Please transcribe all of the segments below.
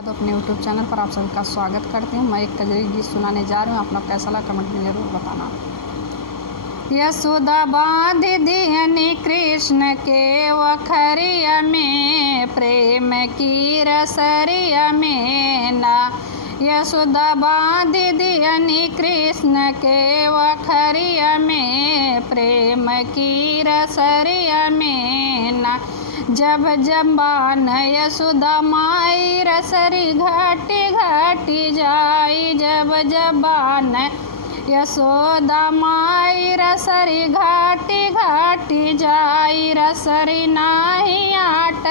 तो अपने YouTube channel पर आप सभी का स्वागत करती हूँ। मैं एक कजरी गीत सुनाने जा रही हूँ। आप लोग कैसा लगा कमेंट में ज़रूर बताना। यशोदा बांध दियनी कृष्ण के वखरिया में, प्रेम की रसरिया में ना। यशोदा बांध दियनी कृष्ण के वखरिया में, प्रेम की रसरिया में ना। जब जबान यशोदा माई रसरी घाटी घाटी जाई, जब जबान यशोदा माई रसरी घाटी घाटी जाई, रसरी नाही आट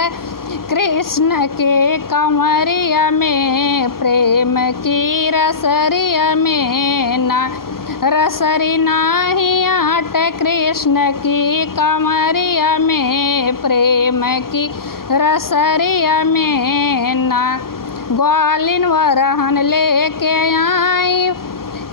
कृष्ण के कमरिया में, प्रेम की रसरिया में ना। रसरी नाही आट कृष्ण की कमरिया में, प्रेम की रसरिया में ना। ग्वालिन वरहन लेके आई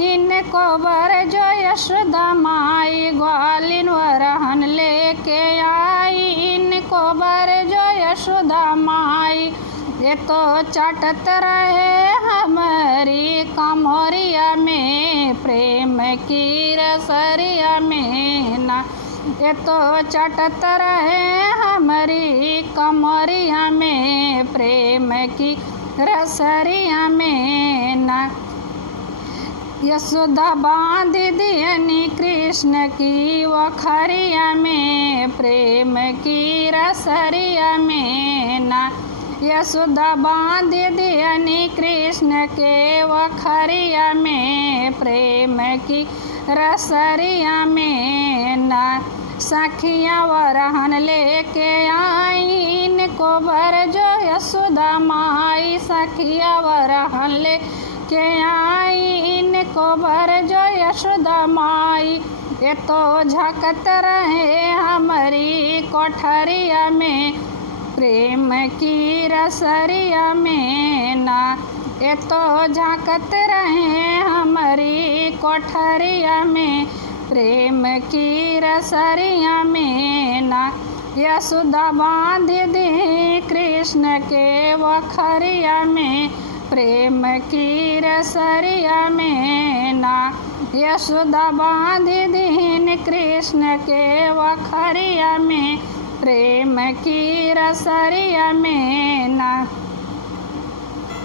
इनको बर जो यशोदा माई, ग्वालिन वरहन लेके आई इनको बर जो यशोदा माई। ये तो चाटत रहे हमारी कमरिया में, प्रेम की रसरिया में ना। ये तो चाटत रहे हमारी कमरिया में, प्रेम की रसरिया में ना। यशोदा बांध दियनी कृष्ण की वखरिया में, प्रेम की रसरिया में ना। यशोदा बांध दियनी कृष्ण के वखरिया में, प्रेम की रसरिया में ना। सखिया वरहन लेके आई इनको बर जो यशोदा माई, सखिया वरहन लेके आई इनको बर जो यशोदा माई। ये तो झकत रहे हमारी कोठरिया में, प्रेम की रसरिया में ना। ये तो झांकत रहे हमारी कोठरिया में, प्रेम की रसरिया में ना। यशोदा बांध दी कृष्ण के वखरिया में, प्रेम की रसरिया में ना। यशोदा बांध दीन कृष्ण के वखरिया में, प्रेम की रसरिया में ना।